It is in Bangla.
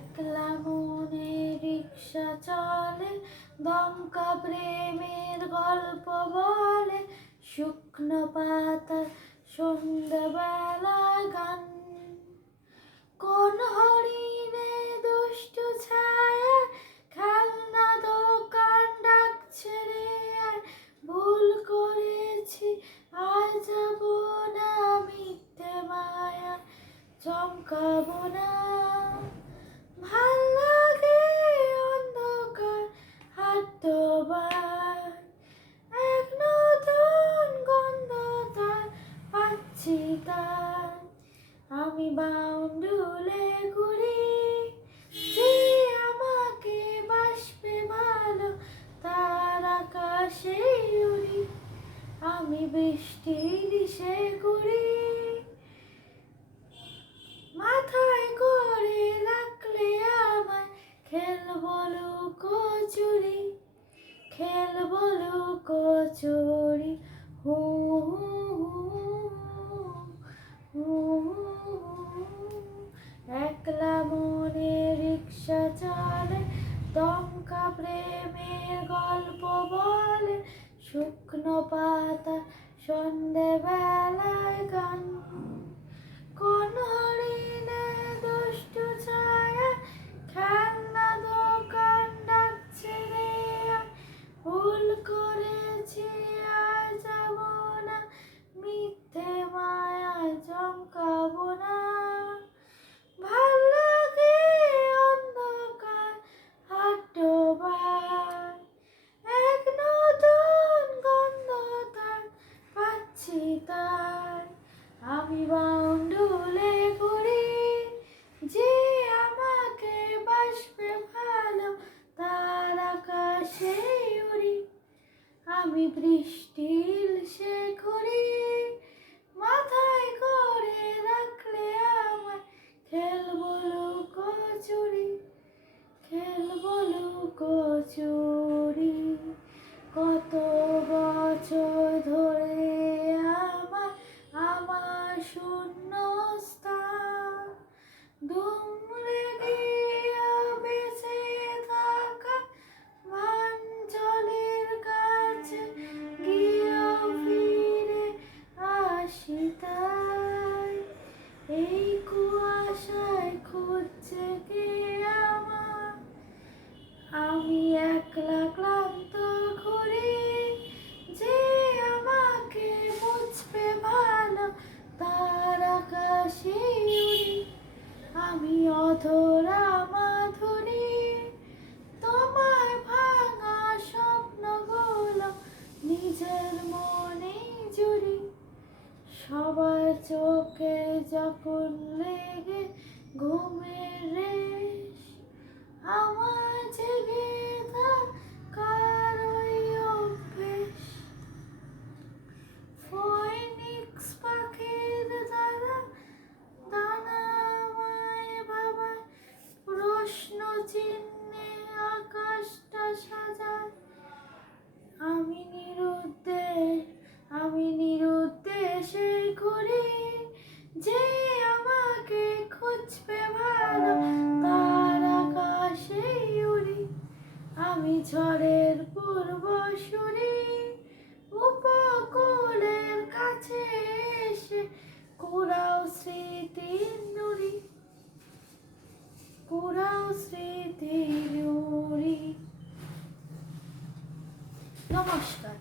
একলা মনে রিক্সা চলে, দমকা প্রেমের গল্প বলে, শুকনো পাতা সন্ধ্যাবেলায় গান। কোন হরিণে দুষ্টু ছায়া খেলনা দোকান ডাকছে রে আর, ভুল করেছি আর যাব না মিথ্যে মায়া চমকাবো না। ভাল লাগে অন্ধকার হাঁটবার, এক নতুন গন্ধ তার পাচ্ছি তার। আমি বাউন্ডুলে ঘুরি, যে আমাকে বাসবে ভালো তার আকাশে উড়ি। আমি বৃষ্টির দিশে ঘুরি, মাথায় করে রাখলে আমায় খেলবো লুকোচুরি, খেলবো লুকোচুরি। হু হু হু হু। একলা মনে রিক্সা চলে, দমকা প্রেমের গল্প বলে, শুকনো পাতা সন্ধ্যেবেলায় গান। কোন হরিণে দুষ্টু ছায়া খেলনা দোকান ডাকছে রে আর, ভুল করেছি আর যাব না মিথ্যে মায়া চমকাবো না। ভাল লাগে অন্ধকার হাঁটবার, এক নতুন গন্ধ তার পাচ্ছি তার। আমি বাউন্ডুলে ঘুরি, যে আমাকে বাসবে ভালো তার আকাশে উড়ি। আমি বৃষ্টির সে ঘুরি, মাথায় করে রাখলে আমায় খেলবো লুকোচুরি, খেলবো লুকোচুরি। কত বছর ধরে আমার শূন্য স্থান, দুমড়ে গিয়া বেঁচে থাকা ভাঞ্জলের কাছে গিয়েও ফিরে আসি তাই। এই কুয়াশায় খুঁজছে কে আমার, আমি একলা ক্লান্ত ঘুরি, যে আমাকে বুঝবে ভালো তার আকাশে উড়ি। আমি অধরা মাধুরী, তোমার ভাঙা স্বপ্নগুলো নিজের মনে জুড়ি। সবার চোখে যখন লেগে ঘুমের রেশ, আমার জেগে থাকার ওই অভ্যেস। ফোনিক্স পাখির দ্বারা দানা আমায় ভাবায়, প্রশ্ন চিহ্নে আকাশটা সাজায়। আমি নিরুদ্দেশে ঘুরি, যে আমাকে খুঁজবে ভালো তার আকাশে উড়ি। আমি ঝড়ের পূর্বসূরি, উপকূলের কাছে এসে কুড়াও স্মৃতির নুড়ি, কুড়াও স্মৃতির নুড়ি। নমস্কার।